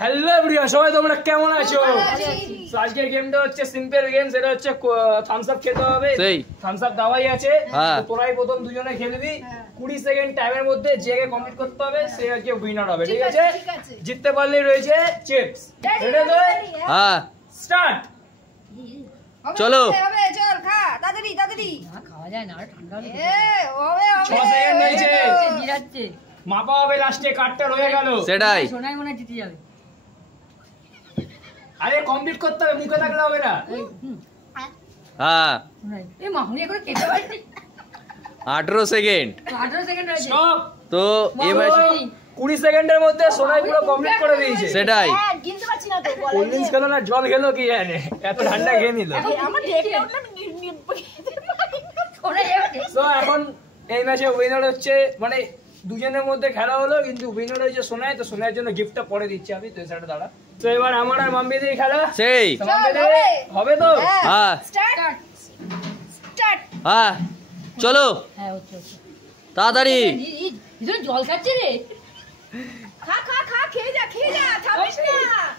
Hello everyone, সবাই তোমরা কেমন আছো? তো আজকের গেমটা হচ্ছে সিম্পল গেম, সেটা হচ্ছে থামস আপ খেতে হবে। থামস আপ দেওয়াই আছে, তোরাই প্রথম দুজনে খেলবি। 20 সেকেন্ড টাইমের মধ্যে যে কমপ্লিট করতে হবে সে আজকে উইনার হবে, ঠিক আছে? জিততে পারলে রয়েছে চিপস। রেডি তো? হ্যাঁ, স্টার্ট। চলো। চল খা তাড়াতাড়ি তাড়াতাড়ি। না খাওয়া যায় না, ঠান্ডা হলে হবে 6 সেকেন্ড হয়েছে, জিরাচ্ছে। মাপা হবে, লাস্টে কাটটা রয়ে গেল। সেটাই। সোনাই মনে জিতে যাবে। আরে কমপ্লিট করতে হবে, মুখে থাকলে হবে না। হ্যাঁ, এই মাহুনি এখন কেটে পারছি। 18 সেকেন্ড। 18 সেকেন্ড হয়েছে। স্টপ। তো এই ম্যাচ 20 সেকেন্ডের মধ্যে সোনাই পুরো কমপ্লিট করে দিয়েছে। সেটাই। কিনতে পারছি না তো কোল্ড ড্রিঙ্কস খেলো না জল খেলো কি জানে, এত ঠান্ডা খেয়ে নিল। আমার দেখলে না সোনাই যাবে। তো এখন এই ম্যাচে উইনার হচ্ছে, মানে দুজনের মধ্যে খেলা হলো কিন্তু উইনার হয়েছে সোনাই। তো সোনাইয়ের জন্য গিফটটা পরে দিচ্ছি আমি, তো সেটা দাঁড়া। তো এবার আমার আর মাম্পিদের খেলা সেই হবে তো? হ্যাঁ স্টার্ট স্টার্ট। হ্যাঁ, চলো হ্যাঁ হচ্ছে। তাড়াতাড়ি। ইদুন জল খাচ্ছে রে। খা খা খা খেয়ে যা থামিস না।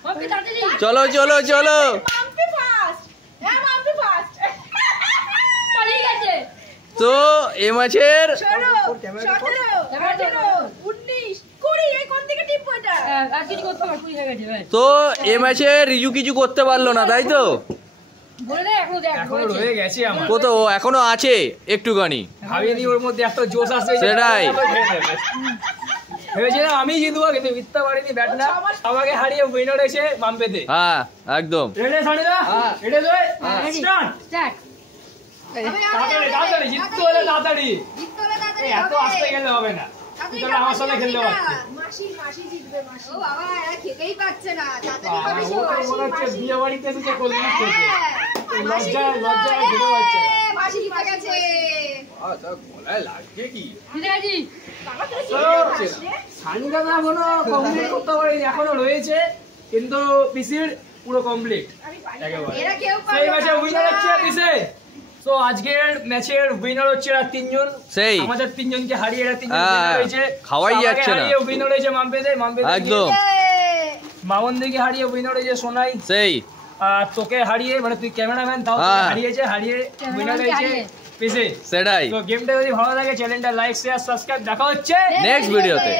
মাম্পি তাড়াতাড়ি। চলো চলো চলো। মাম্পি ফার্স্ট। হ্যাঁ মাম্পি ফার্স্ট। পালিয়ে গেছে। তো এই ম্যাচের 16 17 18 19 20 এই কোন দিকে টিপ এটা? আর কিছু করতে পারবো, পুরি হয়ে গেছে ভাই। তো এই ম্যাচে রিজু কিছু করতে পারলো না, তাই তো? বলে দে এখনো দেখ এখনো রয়ে গেছে আমার, কত এখনো আছে একটুখানি। ভাবিনি ওর মধ্যে এত জোশ আসছে। সেটাই। ভেবেছিলাম আমি জিতবো কিন্তু জিততে পারিনি, ব্যাট না আমাকে হারিয়ে উইনার এসে মাম্পেতে। হ্যাঁ একদম। রেডি সানিদা? রেডি তো? স্টার্ট। স্টার্ট। তাড়াতাড়ি তাড়াতাড়ি জিততে হলে তাড়াতাড়ি, জিততে হলে তাড়াতাড়ি এত আসতে গেলে হবে না। তুই তাহলে আমার সাথে খেলতে পারছিস। মাসি জিতবে মাসি। ও বাবা এরা খেতেই পাচ্ছে না, তাড়াতাড়ি আমার হবে ওর মনে হচ্ছে বিয়ে বাড়িতে এসেছে কোল্ড ড্রিঙ্কস খেতে। লজ্জায় খেতে পারছে না। মাসি জিতে গেছে। লাগছে কি? জিতে গেছি। বাবা তুই জিতে গেছিস। সানিদা তো এখনো কমপ্লিট করতে পারিনি, এখনো রয়েছে কিন্তু পিসির পুরো কমপ্লিট একেবারে। এরা কেউ সেই ম্যাচে উইনার হচ্ছে পিসে। তো আজকের ম্যাচের উইনার হচ্ছে এরা তিনজন। সেই আমাদের তিনজনকে হারিয়ে এরা তিনজন উইনার হয়েছে। খাওয়াই যাচ্ছে না। হারিয়ে উইনার হয়েছে মাম্পেদে একদম। মামনদিকে হারিয়ে উইনার হয়েছে সোনাই। সেই আর তোকে হারিয়ে, মানে তুই ক্যামেরাম্যান তাও হারিয়ে উইনার হয়েছে পিসে। সেটাই। তো গেমটা যদি ভালো লাগে চ্যানেলটা লাইক শেয়ার সাবস্ক্রাইব, দেখা হচ্ছে নেক্সট ভিডিওতে।